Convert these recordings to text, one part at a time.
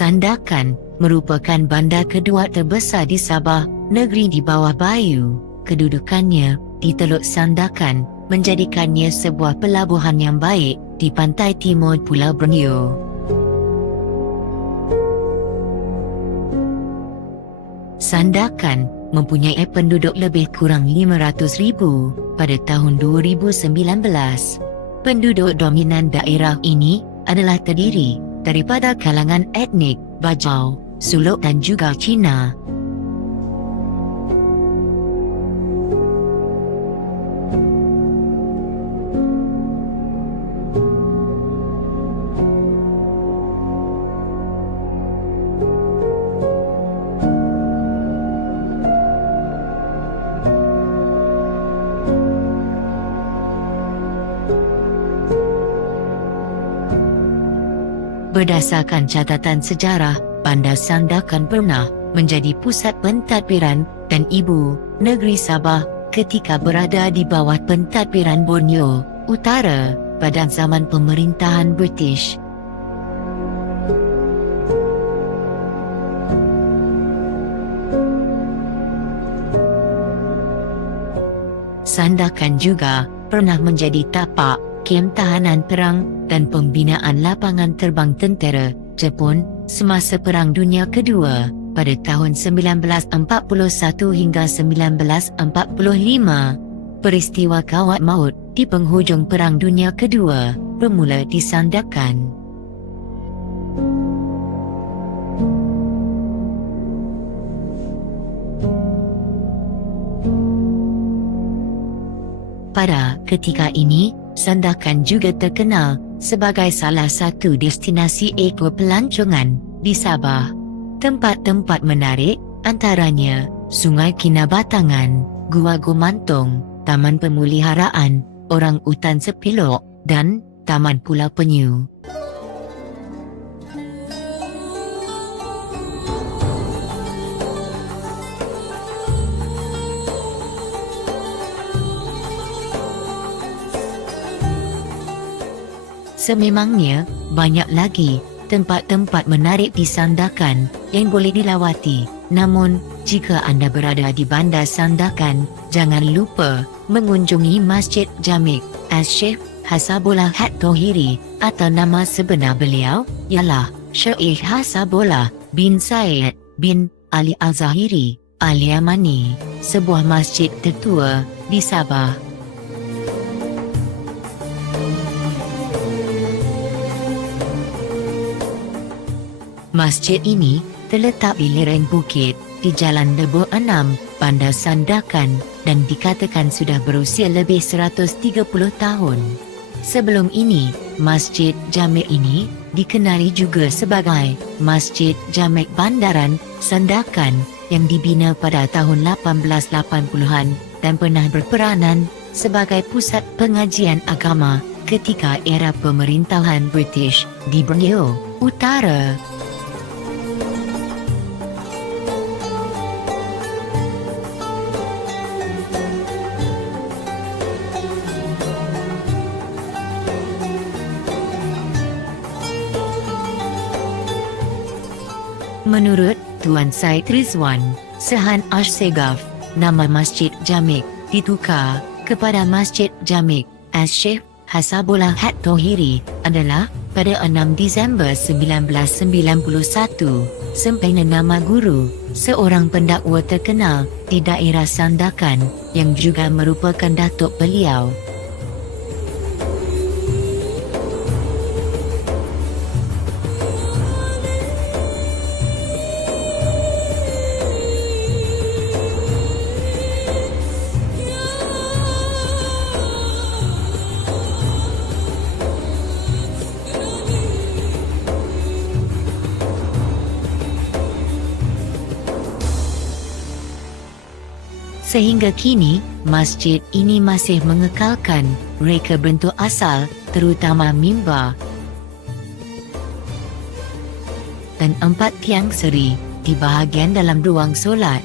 Sandakan merupakan bandar kedua terbesar di Sabah, negeri di bawah Bayu. Kedudukannya di Teluk Sandakan menjadikannya sebuah pelabuhan yang baik di pantai timur Pulau Borneo. Sandakan mempunyai penduduk lebih kurang 500,000 pada tahun 2019. Penduduk dominan daerah ini adalah terdiri daripada kalangan etnik Bajau, Suluk dan juga Cina. Berdasarkan catatan sejarah, Bandar Sandakan pernah menjadi pusat pentadbiran dan ibu negeri Sabah ketika berada di bawah pentadbiran Borneo Utara pada zaman pemerintahan British. Sandakan juga pernah menjadi tapak kem tahanan perang dan pembinaan lapangan terbang tentera Jepun semasa Perang Dunia Kedua pada tahun 1941 hingga 1945. Peristiwa kawat maut di penghujung Perang Dunia Kedua bermula di Sandakan. Pada ketika ini, Sandakan juga terkenal sebagai salah satu destinasi ekopelancongan di Sabah. Tempat-tempat menarik antaranya Sungai Kinabatangan, Gua Gomantong, Taman Pemeliharaan Orang Utan Sepilok dan Taman Pulau Penyu. Sememangnya, banyak lagi tempat-tempat menarik di Sandakan yang boleh dilawati. Namun, jika anda berada di Bandar Sandakan, jangan lupa mengunjungi Masjid Jamik Syekh Hasabullah At-Tohiri atau nama sebenar beliau ialah Syekh Hasabullah bin Said bin Ali Al-Zahiri Al-Yamani, sebuah masjid tertua di Sabah. Masjid ini terletak di lereng bukit di Jalan Lebuh 6, Bandar Sandakan dan dikatakan sudah berusia lebih 130 tahun. Sebelum ini, Masjid Jamik ini dikenali juga sebagai Masjid Jamik Bandaran Sandakan yang dibina pada tahun 1880-an dan pernah berperanan sebagai pusat pengajian agama ketika era pemerintahan British di Borneo Utara. Menurut Tuan Said Rizwan Sehan Ashsegaf, nama Masjid Jamik ditukar kepada Masjid Jamik Syekh Hasabullah At-Tohiri adalah pada 6 Disember 1991 sempena nama guru seorang pendakwa terkenal di daerah Sandakan yang juga merupakan datuk beliau. Sehingga kini, masjid ini masih mengekalkan reka bentuk asal, terutama mimbar dan 4 tiang seri di bahagian dalam ruang solat.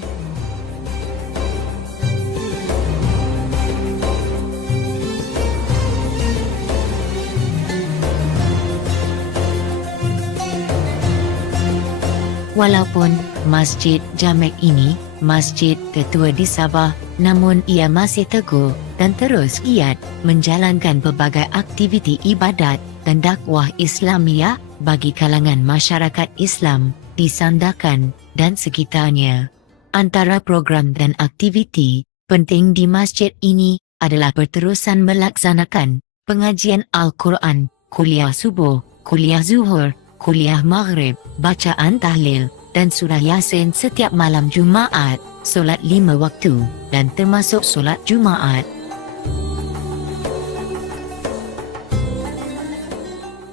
Walaupun Masjid Jamek ini masjid ketua di Sabah, namun ia masih teguh dan terus giat menjalankan berbagai aktiviti ibadat dan dakwah Islamiah bagi kalangan masyarakat Islam di Sandakan dan sekitarnya. Antara program dan aktiviti penting di masjid ini adalah berterusan melaksanakan pengajian Al-Quran, kuliah subuh, kuliah zuhur, kuliah maghrib, bacaan tahlil dan surah Yasin setiap malam Jumaat, solat 5 waktu dan termasuk solat Jumaat.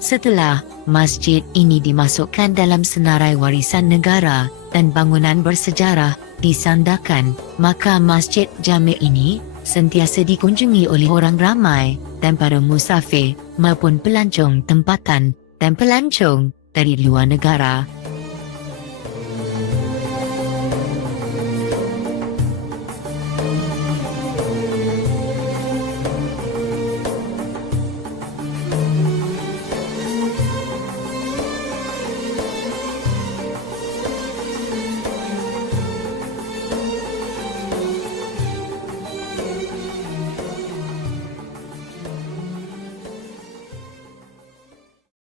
Setelah masjid ini dimasukkan dalam senarai warisan negara dan bangunan bersejarah di Sandakan, maka Masjid Jamek ini sentiasa dikunjungi oleh orang ramai dan para musafir maupun pelancong tempatan dan pelancong dari luar negara